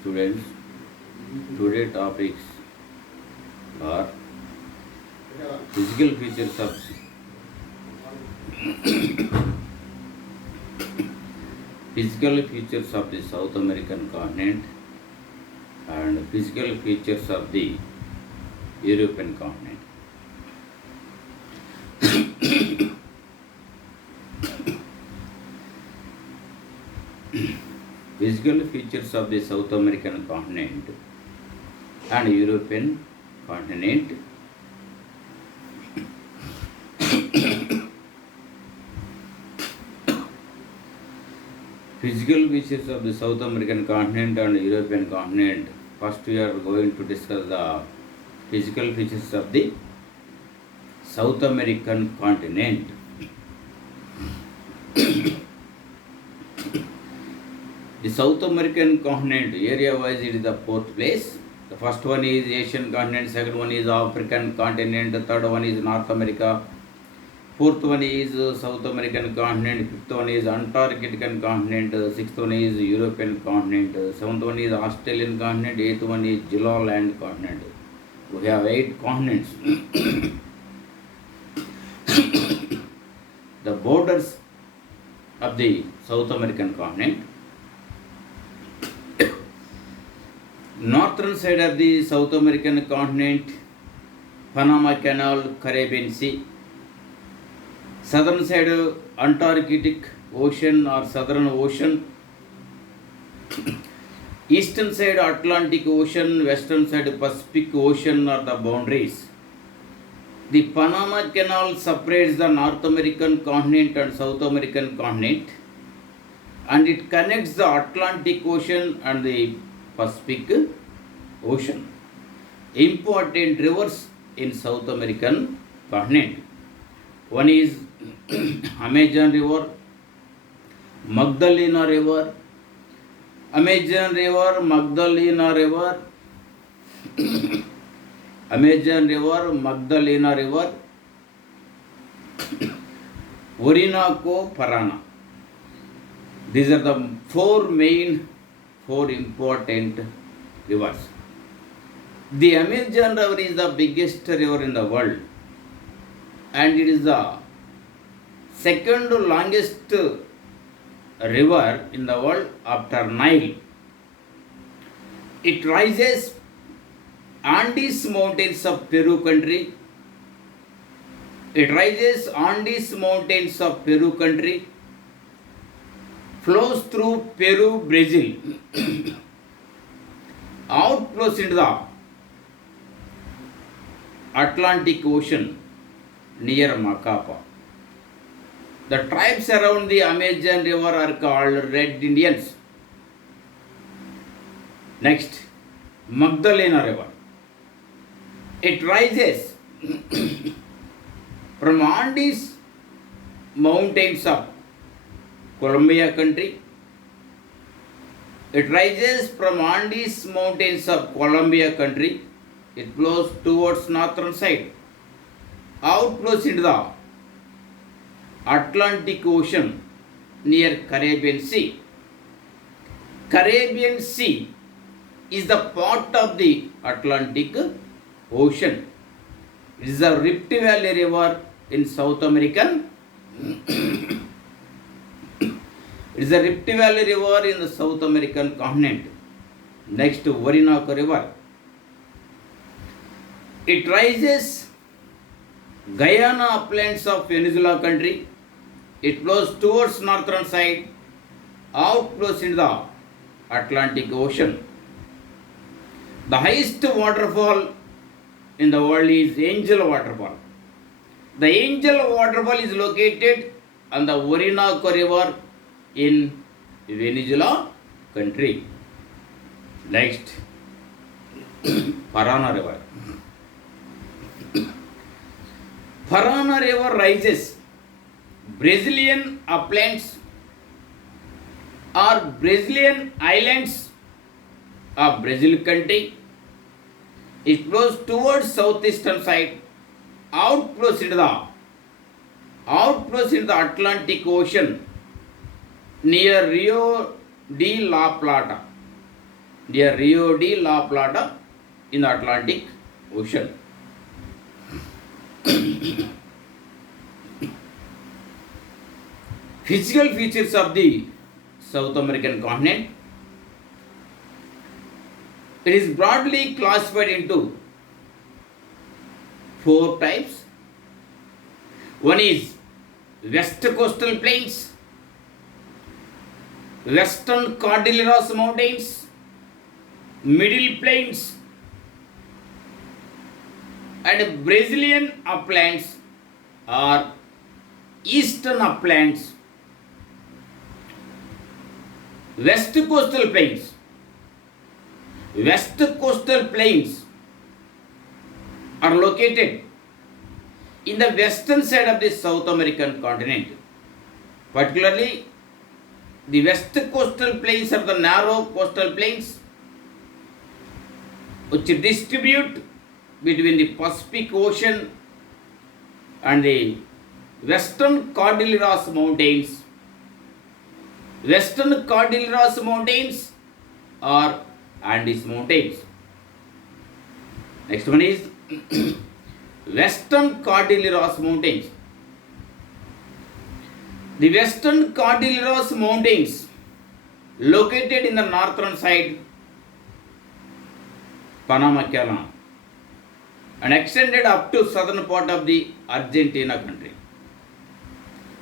students. Today topics are physical features of the South American continent and physical features of the European continent. Physical features of the South American continent and European continent. Physical features of the South American continent and European continent. First we are going to discuss the physical features of the South American continent. The South American continent, area-wise, it is the fourth place. The first one is Asian continent, second one is African continent, the third one is North America, fourth one is South American continent, fifth one is Antarctic continent, sixth one is European continent, seventh one is Australian continent, eighth one is Jura land continent. We have 8 continents. The borders of the South American continent. Northern side of the South American continent, Panama Canal, Caribbean Sea. Southern side, Antarctic Ocean or Southern Ocean. Eastern side, Atlantic Ocean. Western side, Pacific Ocean are the boundaries. The Panama Canal separates the North American continent and South American continent, and it connects the Atlantic Ocean and the Pacific Ocean. Important rivers in South American continent. One is Amazon River, Magdalena River, Amazon River, Magdalena River, Amazon River, Magdalena River, Orinoco, Parana. These are the 4 important rivers. The Amazon River is the biggest river in the world, and it is the second longest river in the world after Nile. It rises Andes mountains of Peru country. It rises Andes mountains of Peru country, flows through Peru, Brazil, outflows into the Atlantic Ocean near Macapa. The tribes around the Amazon River are called Red Indians. Next, Magdalena River. It rises from Andes mountains of Colombia country. It rises from Andes mountains of Colombia country. It flows towards northern side. Outflows into the Atlantic Ocean near Caribbean Sea. Caribbean Sea is the part of the Atlantic Ocean. It is a Rift Valley River in South American. It is a Rift Valley River in the South American continent. Next, Orinoco River. It rises Guyana uplands of Venezuela country. It flows towards northern side, outflows into the Atlantic Ocean. The highest waterfall in the world is Angel Waterfall. The Angel Waterfall is located on the Orinoco River in Venezuela country. Next, Parana River. Parana River rises Brazilian uplands or Brazilian islands of Brazil country. It flows towards southeastern side, outflows into the Atlantic Ocean near Rio de la Plata. near Rio de la Plata in the Atlantic Ocean. Physical features of the South American continent. It is broadly classified into four types. One is West Coastal Plains, Western Cordilleras Mountains, Middle Plains, and Brazilian uplands or Eastern uplands. West Coastal Plains. West Coastal Plains are located in the western side of the South American continent. Particularly, the West Coastal Plains are the narrow coastal plains which distribute between the Pacific Ocean and the Western Cordilleras Mountains. Western Cordilleras Mountains are Andes Mountains. Next one is Western Cordilleras Mountains. The Western Cordilleras Mountains, located in the northern side, Panama Canal, and extended up to southern part of the Argentina country.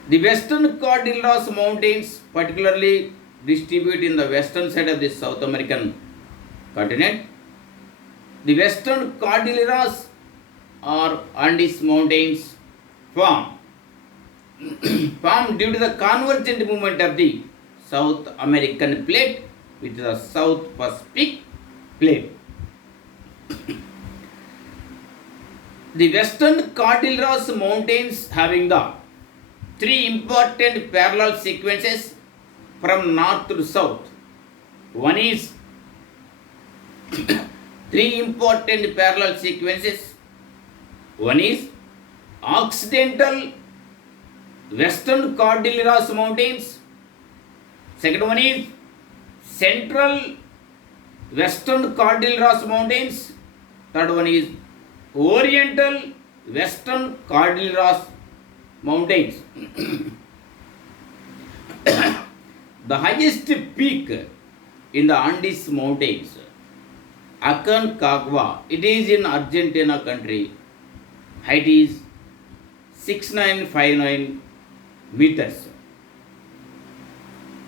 The Western Cordilleras Mountains particularly distribute in the western side of the South American continent. The Western Cordilleras or Andes Mountains form due to the convergent movement of the South American plate with the South Pacific plate. The Western Cordilleras Mountains having the three important parallel sequences from north to south. One is three important parallel sequences. One is Occidental Western Cordilleras Mountains. Second one is Central Western Cordilleras Mountains. Third one is Oriental Western Cordilleras Mountains. The highest peak in the Andes Mountains, Aconcagua, it is in Argentina country. Height is 6959 meters.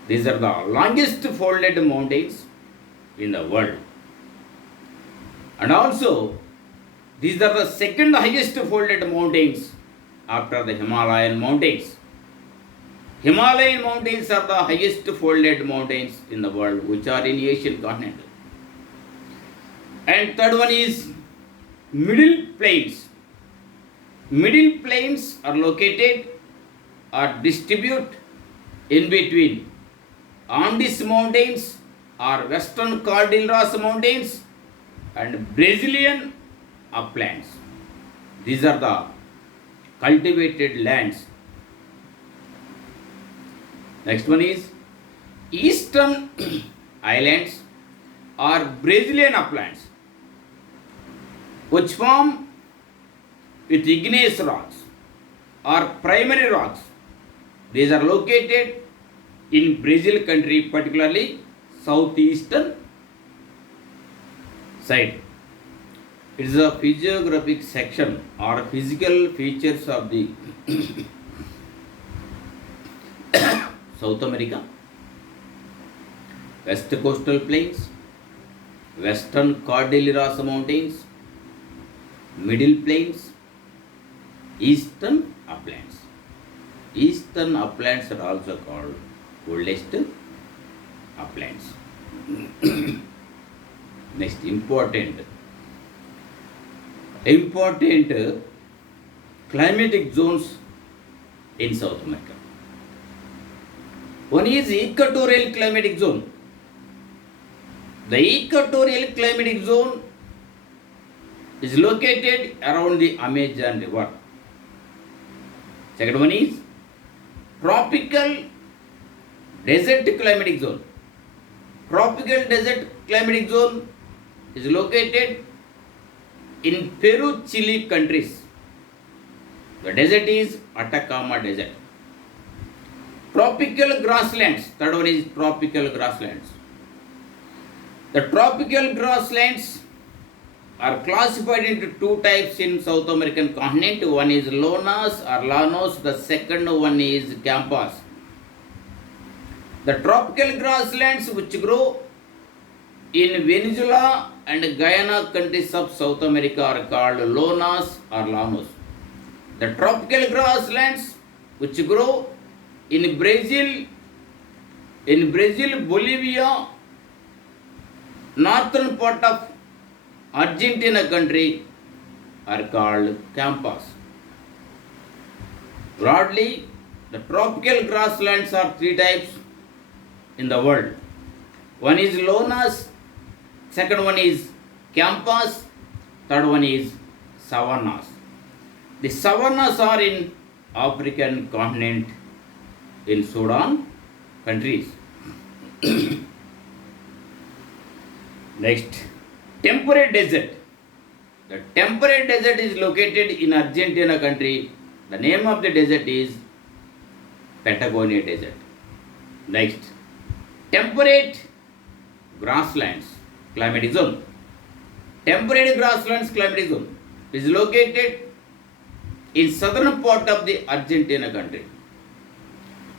These are the longest folded mountains in the world. And also, these are the second highest folded mountains after the Himalayan mountains. Himalayan mountains are the highest folded mountains in the world, which are in Asian continent. And third one is Middle Plains. Middle Plains are located or distribute in between Andes Mountains or Western Cordilleras Mountains and Brazilian uplands. These are the cultivated lands. Next one is Eastern Islands or Brazilian uplands, which form with igneous rocks or primary rocks. These are located in Brazil country, particularly southeastern side. It is a physiographic section or physical features of the South America. West Coastal Plains, Western Cordilleras Mountains, Middle Plains, Eastern Uplands. Eastern Uplands are also called coldest uplands. Next, important climatic zones in South America. One is equatorial climatic zone. The equatorial climatic zone is located around the Amazon River. Second one is tropical desert climatic zone. Tropical desert climatic zone is located in Peru, Chile countries. The desert is Atacama Desert. Tropical grasslands, third one is tropical grasslands. The tropical grasslands are classified into two types in South American continent. One is lonas or llanos, the second one is pampas. The tropical grasslands which grow in Venezuela and Guyana countries of South America are called lonas or llanos. The tropical grasslands which grow in Brazil, Bolivia, northern part of Argentina country are called pampas. Broadly, the tropical grasslands are three types in the world. One is lonas, second one is pampas, third one is savannas. The savannas are in African continent in Sudan countries. Next, temperate desert. The temperate desert is located in Argentina country. The name of the desert is Patagonia Desert. Next, temperate grasslands climatic zone. Temperate grasslands climatic zone is located in southern part of the Argentina country.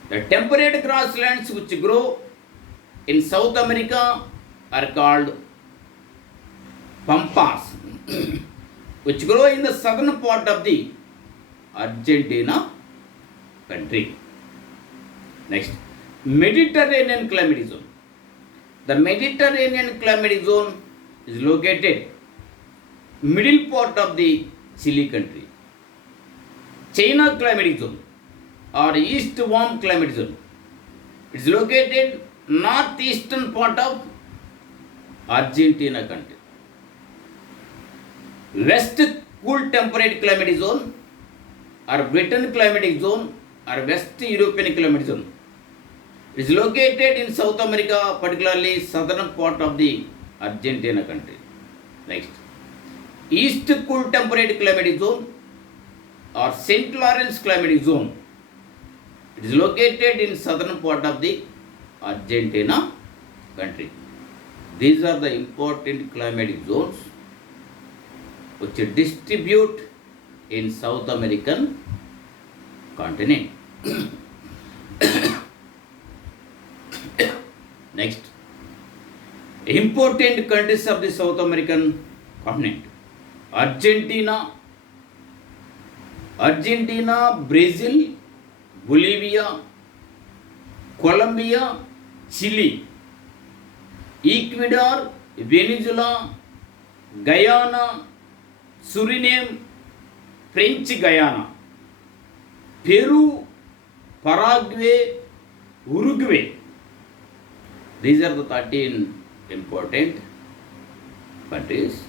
The temperate grasslands which grow in South America are called pampas, which grow in the southern part of the Argentina country. Next, Mediterranean climatic zone. The Mediterranean climatic zone is located middle part of the Chile country. China climatic zone or east warm climatic zone. It is located northeastern part of Argentina country. West cool temperate climatic zone or Britain climatic zone or West European climatic zone. It is located in South America, particularly southern part of the Argentina country. Next, East cool temperate climatic zone or St. Lawrence climatic zone. It is located in southern part of the Argentina country. These are the important climatic zones which distribute in South American continent. Next, important countries of the South American continent. Argentina, Brazil, Bolivia, Colombia, Chile, Ecuador, Venezuela, Guyana, Suriname, French Guyana, Peru, Paraguay, Uruguay. These are the 13 important countries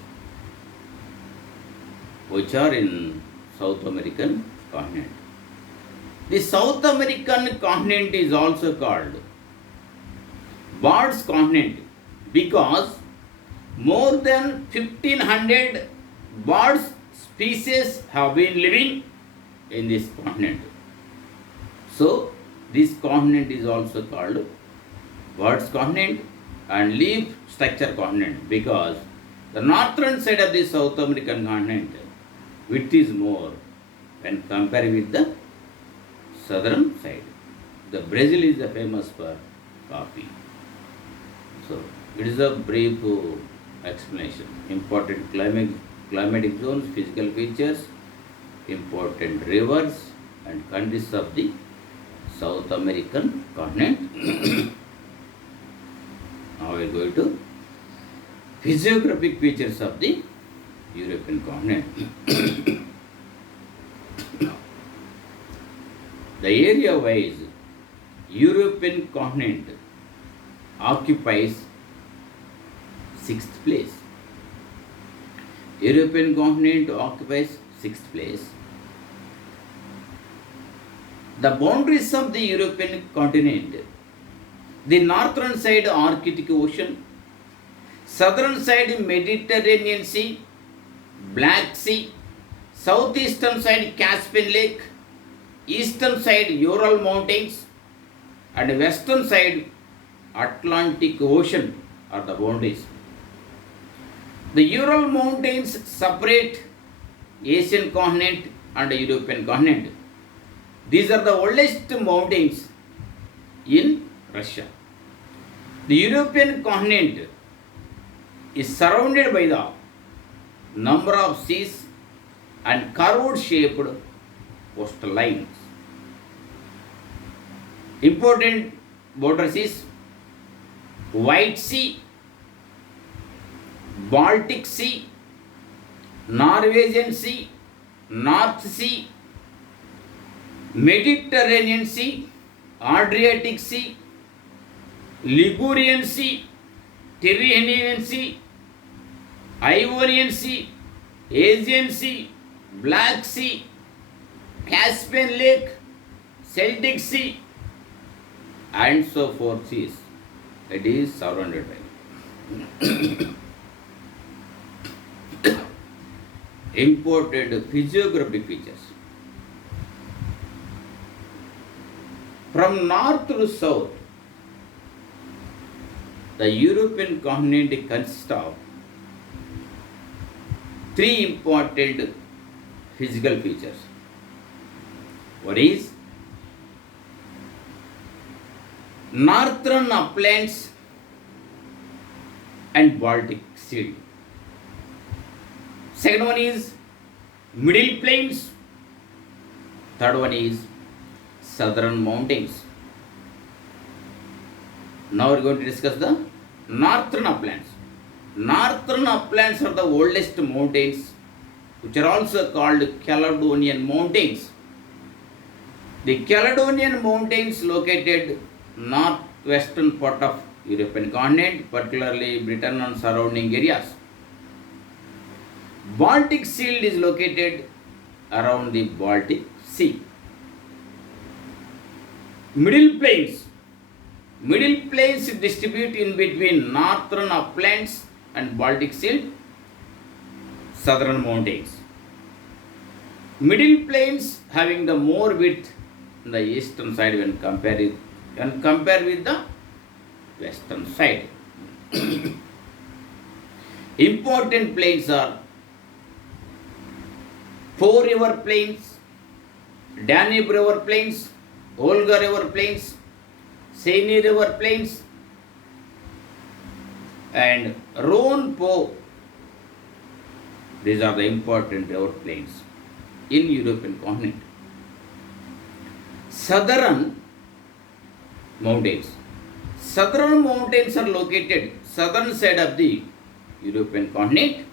which are in South American continent. The South American continent is also called birds continent because more than 1500 birds species have been living in this continent. So this continent is also called birds continent and leaf structure continent because the northern side of the South American continent width is more when compared with the southern side. The Brazil is famous for coffee. So it is a brief explanation. Important climatic zones, physical features, important rivers and countries of the South American continent. Now we are going to physiographic features of the European continent. The area-wise European continent occupies 6th place. European continent occupies 6th place. The boundaries of the European continent, the northern side Arctic Ocean, southern side Mediterranean Sea, Black Sea, southeastern side Caspian Lake, eastern side Ural Mountains, and western side Atlantic Ocean are the boundaries. The Ural Mountains separate Asian continent and European continent. These are the oldest mountains in Russia. The European continent is surrounded by the number of seas and curved shaped coastal lines. Important borders is White Sea, Baltic Sea, Norwegian Sea, North Sea, Mediterranean Sea, Adriatic Sea, Ligurian Sea, Tyrrhenian Sea, Ionian Sea, Aegean Sea, Black Sea, Caspian Lake, Celtic Sea, and so forth seas. It is surrounded by. Important physiographic features. From north to south, the European continent consists of three important physical features. What is northern uplands and Baltic Sea. Second one is middle plains. Third one is southern mountains. Now we are going to discuss the northern uplands. Northern uplands are the oldest mountains, which are also called Caledonian Mountains. The Caledonian Mountains located northwestern part of European continent, particularly Britain and surrounding areas. Baltic Sea is located around the Baltic Sea. Middle plains. Middle plains distribute in between northern uplands and Baltic Sea, southern mountains. Middle plains having the more width on the eastern side when compared with the western side. Important plains are Po River Plains, Danube River Plains, Volga River Plains, Seine River Plains, and Rhone-Po. These are the important river plains in European continent. Southern mountains. Southern mountains are located southern side of the European continent.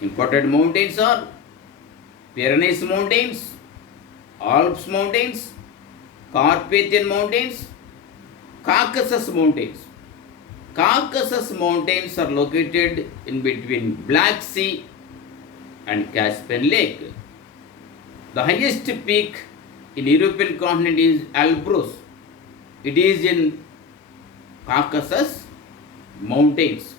Important mountains are Pyrenees Mountains, Alps Mountains, Carpathian Mountains, Caucasus Mountains. Caucasus Mountains are located in between Black Sea and Caspian Lake. The highest peak in European continent is Elbrus. It is in Caucasus Mountains.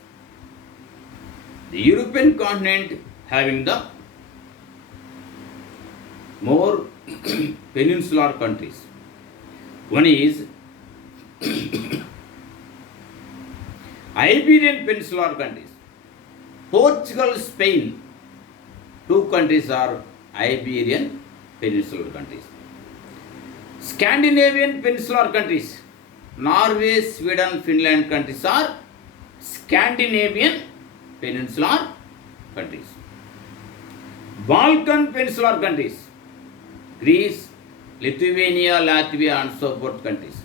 The European continent having the more peninsular countries. One is Iberian Peninsular countries. Portugal, Spain, two countries are Iberian Peninsular countries. Scandinavian Peninsular countries. Norway, Sweden, Finland countries are Scandinavian Peninsular countries. Balkan Peninsular countries. Greece, Lithuania, Latvia, and so forth countries.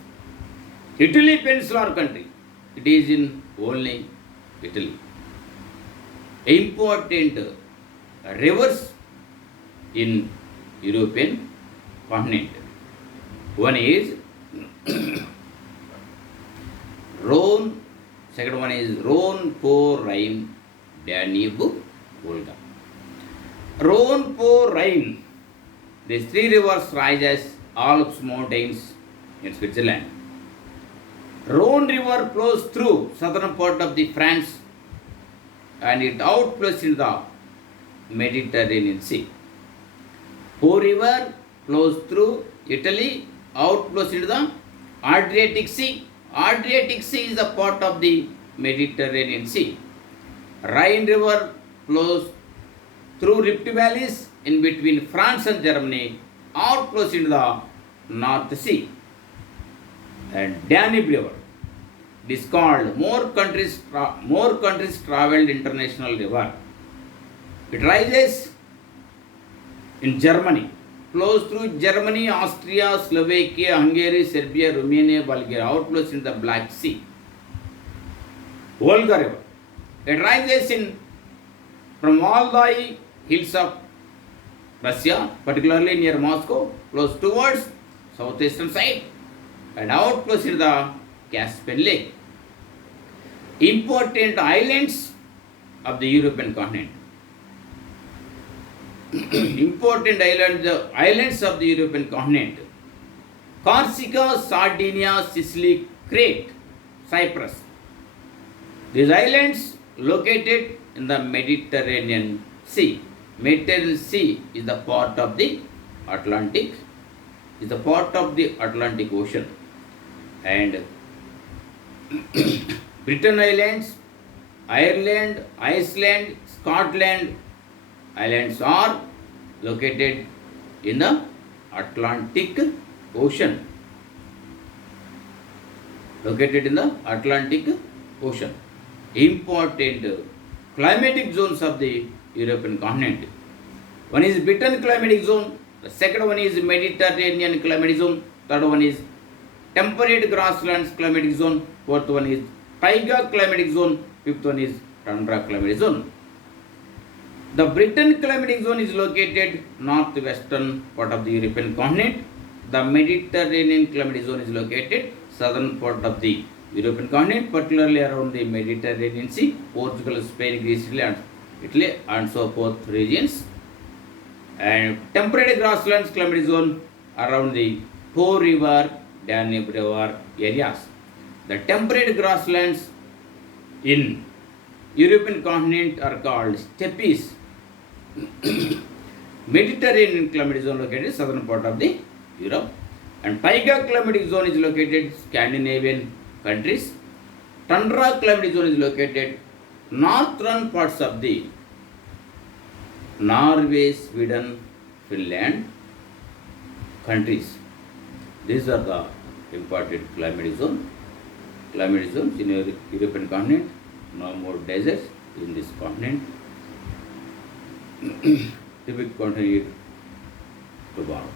Italy Peninsular country. It is in only Italy. Important rivers in European continent. One is Rhone, second one is Rhone, Po, Rhine, Danube, Volga. Rhone, Po, Rhine. These three rivers rise as Alps mountains in Switzerland. Rhone river flows through southern part of the France and it outflows in the Mediterranean Sea. Po River flows through Italy, outflows into the Adriatic Sea. Adriatic Sea is a part of the Mediterranean Sea. Rhine River flows through Rift valleys in between France and Germany, outflows into the North Sea. And Danube River, it is called more countries traveled international river. It rises in Germany, flows through Germany, Austria, Slovakia, Hungary, Serbia, Romania, Bulgaria, outflows in the Black Sea. Volga River, it rises from Valdai hills of Russia, particularly near Moscow, flows towards southeastern side and outflows in the Caspian Lake. Important islands of the European continent. Important islands of the European continent. Corsica, Sardinia, Sicily, Crete, Cyprus. These islands located in the Mediterranean Sea. Mediterranean Sea is the part of the Atlantic, Ocean. And Britain Islands, Ireland, Iceland, Scotland islands are located in the Atlantic Ocean. Important climatic zones of the European continent. One is Britain climatic zone, the second one is Mediterranean climatic zone, third one is temperate grasslands climatic zone, fourth one is taiga climatic zone, fifth one is tundra climatic zone. The Britain climatic zone is located northwestern part of the European continent. The Mediterranean climatic zone is located southern part of the European continent, particularly around the Mediterranean Sea, Portugal, Spain, Greece, Italy, and so forth regions. And temperate grasslands climatic zone around the Po River, Danube River areas. The temperate grasslands in European continent are called steppes. Mediterranean climatic zone located in southern part of the Europe, and taiga climatic zone is located Scandinavian countries. Tundra climatic zone is located northern parts of the Norway, Sweden, Finland countries. These are the important climatic zones in European continent. No more deserts in this continent. We will continue tomorrow.